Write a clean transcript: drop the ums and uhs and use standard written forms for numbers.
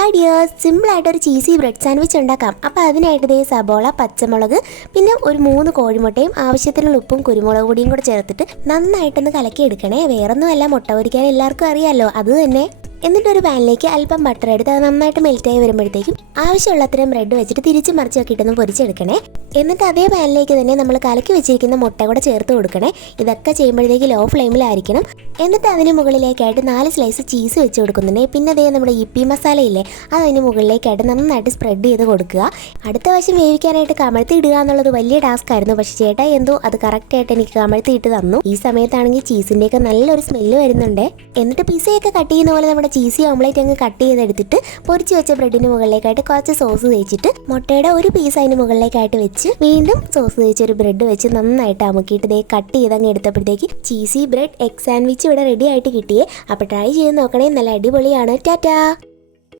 Hi dears, സിമ്പിളായിട്ടൊരു cheesy bread sandwich ഉണ്ടാക്കാം. അപ്പോൾ അതിനായിട്ട് ദേ സബോള, പച്ചമുളക്, പിന്നെ ഒരു 3 കോഴിമുട്ടയും ആവശ്യത്തിനുള്ള ഉപ്പും കുരുമുളക് പൊടിയും കൂടെ ചേർത്തിട്ട് നന്നായിട്ടൊന്ന് കലക്കി എടുക്കണേ. വേറൊന്നുമല്ല, മുട്ട പൊരിക്കാൻ എല്ലാവർക്കും അറിയാമല്ലോ, അത് തന്നെ. എന്നിട്ടൊരു പാനിലേക്ക് അല്പം ബട്ടർ എടുത്ത് അത് നന്നായിട്ട് മെൽറ്റായി വരുമ്പോഴത്തേക്കും ആവശ്യമുള്ള അത്രയും ബ്രെഡ് വെച്ചിട്ട് തിരിച്ച് മറിച്ചൊക്കെ ഇട്ടൊന്ന് പൊരിച്ചെടുക്കണേ. എന്നിട്ട് അതേ പാനിലേക്ക് തന്നെ നമ്മൾ കലക്കി വെച്ചിരിക്കുന്ന മുട്ട കൂടെ ചേർത്ത് കൊടുക്കണേ. ഇതൊക്കെ ചെയ്യുമ്പോഴത്തേക്ക് ലോ ഫ്ലെയിമിലായിരിക്കണം. എന്നിട്ട് അതിന് മുകളിലേക്കായിട്ട് 4 സ്ലൈസ് ചീസ് വെച്ച് കൊടുക്കുന്നുണ്ട്. പിന്നെ അതേ നമ്മുടെ ഇപ്പി മസാലയില്ലേ, അതതിന് മുകളിലേക്കായിട്ട് നന്നായിട്ട് സ്പ്രെഡ് ചെയ്ത് കൊടുക്കുക. അടുത്ത വശം വേവിക്കാനായിട്ട് കമഴ്ത്തി ഇടുക എന്നുള്ളത് വലിയ ടാസ്ക് ആയിരുന്നു. പക്ഷേ ചേട്ടാ എന്തോ അത് കറക്റ്റായിട്ട് എനിക്ക് കമഴ്ത്തി ഇട്ട് തന്നു. ഈ സമയത്താണെങ്കിൽ ചീസിൻ്റെയൊക്കെ നല്ലൊരു സ്മെല്ല് വരുന്നുണ്ട്. എന്നിട്ട് പിസയൊക്കെ കട്ട് ചെയ്യുന്ന പോലെ നമ്മുടെ ചീസി ഓംലേറ്റ് അങ്ങ് കട്ട് ചെയ്തെടുത്തിട്ട് പൊരിച്ച് വെച്ച ബ്രെഡിന് മുകളിലേക്കായിട്ട് കുറച്ച് സോസ് തേച്ചിട്ട് മുട്ടയുടെ ഒരു പീസ് അതിന് മുകളിലേക്കായിട്ട് വെച്ച് വീണ്ടും സോസ് തേച്ചൊരു ബ്രെഡ് വെച്ച് നന്നായിട്ട് അമുക്കിയിട്ട് ദേ കട്ട് ചെയ്തങ്ങ് എടുത്തപ്പോഴത്തേക്ക് ചീസി ബ്രെഡ് എഗ് സാൻഡ്വിച്ച് ഇവിടെ റെഡി ആയിട്ട് കിട്ടിയേ. അപ്പോൾ ട്രൈ ചെയ്ത് നോക്കണേ, നല്ല അടിപൊളിയാണ്. ടാറ്റാ.